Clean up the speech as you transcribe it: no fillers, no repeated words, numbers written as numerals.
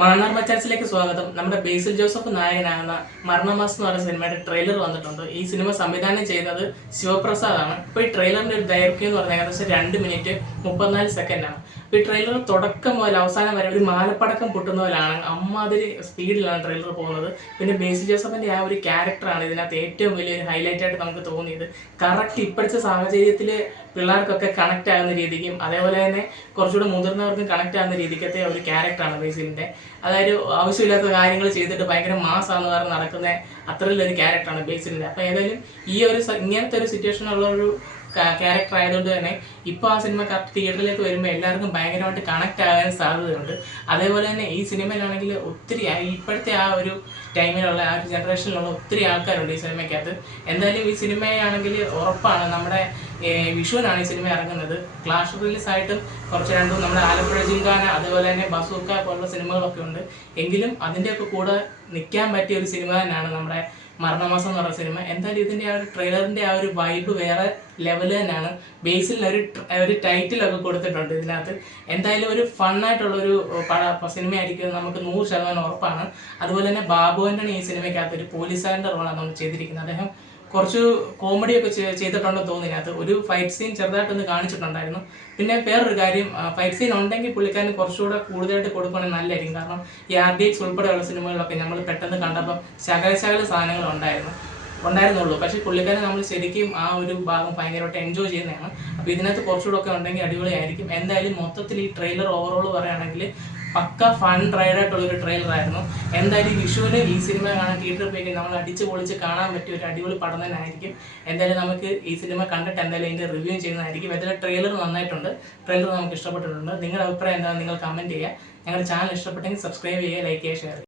മാന്നാർ മച്ചാൻസിലേക്ക് സ്വാഗതം. നമ്മുടെ ബേസിൽ ജോസഫ് നായകനാകുന്ന മരണമാസം എന്ന് പറയുന്ന സിനിമയുടെ ട്രെയിലർ വന്നിട്ടുണ്ട്. ഈ സിനിമ സംവിധാനം ചെയ്യുന്നത് ശിവപ്രസാദ് ആണ്. ഇപ്പോൾ ഈ ട്രെയിലറിന്റെ ഒരു ദൈർഘ്യം എന്ന് പറഞ്ഞാൽ ഏകദേശം 2 മിനിറ്റ് 34 സെക്കൻഡാണ്. ഈ ട്രെയിലർ തുടക്കം മുതൽ അവസാനം വരെ ഒരു മാലപ്പടക്കം പൊട്ടുന്ന പോലെയാണ്, അമ്മാതിരി സ്പീഡിലാണ് ട്രെയിലർ പോകുന്നത്. പിന്നെ ബേസിൽ ജോസഫിന്റെ ആ ഒരു ക്യാരക്ടറാണ് ഇതിനകത്ത് ഏറ്റവും വലിയൊരു ഹൈലൈറ്റ് ആയിട്ട് നമുക്ക് തോന്നിയത്. കറക്റ്റ് ഇപ്പോഴത്തെ സാഹചര്യത്തിൽ പിള്ളേർക്കൊക്കെ കണക്ട് ആകുന്ന രീതിക്കും അതേപോലെ തന്നെ കുറച്ചുകൂടെ മുതിർന്നവർക്കും കണക്ട് ആകുന്ന രീതിക്കത്തെ ഒരു ക്യാരക്ടറാണ് ബേസിലിന്റെ. അതായത് ആവശ്യമില്ലാത്ത കാര്യങ്ങൾ ചെയ്തിട്ട് ഭയങ്കര മാസാന്ന് പറഞ്ഞ് നടക്കുന്ന അത്രയുള്ളൊരു ക്യാരക്ടറാണ് ബേസിലിന്റെ. അപ്പോൾ ഏതായാലും ഈ ഒരു ഇങ്ങനത്തെ ഒരു സിറ്റുവേഷനുള്ള ഒരു ക്യാരക്ടർ ആയതുകൊണ്ട് തന്നെ ഇപ്പോൾ ആ സിനിമ തിയേറ്ററിലേക്ക് വരുമ്പോൾ എല്ലാവർക്കും ഭയങ്കരമായിട്ട് കണക്ട് ആകാൻ സാധ്യതയുണ്ട്. അതേപോലെ തന്നെ ഈ സിനിമയിലാണെങ്കിൽ ഒത്തിരി ഇപ്പോഴത്തെ ആ ഒരു ടൈമിലുള്ള ആ ഒരു ജനറേഷനിലുള്ള ഒത്തിരി ആൾക്കാരുണ്ട് ഈ സിനിമയ്ക്കകത്ത്. എന്തായാലും ഈ സിനിമയാണെങ്കിൽ ഉറപ്പാണ് നമ്മുടെ വിഷുവിനാണ് ഈ സിനിമ ഇറങ്ങുന്നത്. ക്ലാഷ് റിലീസായിട്ടും കുറച്ച് രണ്ടും നമ്മുടെ ആലപ്പുഴ ജിങ്കാന അതുപോലെ തന്നെ ബസൂക്ക പോലുള്ള സിനിമകളൊക്കെ ഉണ്ട്. എങ്കിലും അതിൻ്റെയൊക്കെ കൂടെ നിൽക്കാൻ പറ്റിയ ഒരു സിനിമ തന്നെയാണ് നമ്മുടെ മരണമാസം എന്ന് പറയുന്ന സിനിമ. എന്തായാലും ഇതിൻ്റെ ആ ഒരു ട്രെയിലറിൻ്റെ ആ ഒരു വൈബ് വേറെ ലെവൽ തന്നെയാണ്. ബേസിൽ ഒരു ടൈറ്റിലൊക്കെ കൊടുത്തിട്ടുണ്ട് ഇതിനകത്ത്. എന്തായാലും ഒരു ഫണ്ണായിട്ടുള്ളൊരു സിനിമയായിരിക്കും, നമുക്ക് 100% ഉറപ്പാണ്. അതുപോലെ തന്നെ ബാബു ആൻ്റണി ഈ സിനിമയ്ക്കകത്ത് ഒരു പോലീസുകാരൻ്റെ റോളാണ് നമ്മൾ ചെയ്തിരിക്കുന്നത്. അദ്ദേഹം കുറച്ച് കോമഡിയൊക്കെ ചെയ്തിട്ടുണ്ടെന്ന് തോന്നി. ഇതിനകത്ത് ഒരു ഫൈറ്റ് സീൻ ചെറുതായിട്ടൊന്ന് കാണിച്ചിട്ടുണ്ടായിരുന്നു. പിന്നെ വേറൊരു കാര്യം, ഫൈറ്റ് സീൻ ഉണ്ടെങ്കിൽ പുള്ളിക്കാരന് കുറച്ചുകൂടെ കൂടുതലായിട്ട് കൊടുക്കുകയാണെങ്കിൽ നല്ലതായിരിക്കും. കാരണം ഈ RDX ഉൾപ്പെടെയുള്ള സിനിമകളിലൊക്കെ നമ്മൾ പെട്ടെന്ന് കണ്ടപ്പം ശകല സാധനങ്ങൾ ഉണ്ടായിരുന്നുള്ളൂ. പക്ഷേ പുള്ളിക്കാരൻ നമ്മൾ ശരിക്കും ആ ഒരു ഭാഗം ഭയങ്കരമായിട്ട് എൻജോയ് ചെയ്യുന്നതാണ്. അപ്പോൾ ഇതിനകത്ത് കുറച്ചുകൂടെ ഒക്കെ ഉണ്ടെങ്കിൽ അടിപൊളിയായിരിക്കും. എന്തായാലും മൊത്തത്തിൽ ഈ ട്രെയിലർ ഓവറോൾ പറയുകയാണെങ്കിൽ പക്ക ഫൺ റൈഡായിട്ടുള്ളൊരു ട്രെയിലറായിരുന്നു. എന്തായാലും ഈ വിഷുവിന് ഈ സിനിമ കാണാൻ തിയേറ്ററിൽ പോയി നമ്മൾ അടിച്ച് പൊളിച്ച് കാണാൻ പറ്റിയ ഒരു അടിപൊളി പടം തന്നെ ആയിരിക്കും. എന്തായാലും നമുക്ക് ഈ സിനിമ കണ്ടിട്ട് എന്തായാലും അതിൻ്റെ റിവ്യൂ ചെയ്യുന്നതായിരിക്കും. എന്തായാലും ട്രെയിലർ നന്നായിട്ടുണ്ട്, ട്രെയിലർ നമുക്ക് ഇഷ്ടപ്പെട്ടിട്ടുണ്ട്. നിങ്ങളുടെ അഭിപ്രായം എന്താണെന്ന് നിങ്ങൾ കമൻറ്റ് ചെയ്യുക. ഞങ്ങളുടെ ചാനൽ ഇഷ്ടപ്പെട്ടെങ്കിൽ സബ്സ്ക്രൈബ് ചെയ്യുക, ലൈക്ക് ചെയ്യുക, ഷെയർ ചെയ്യുക.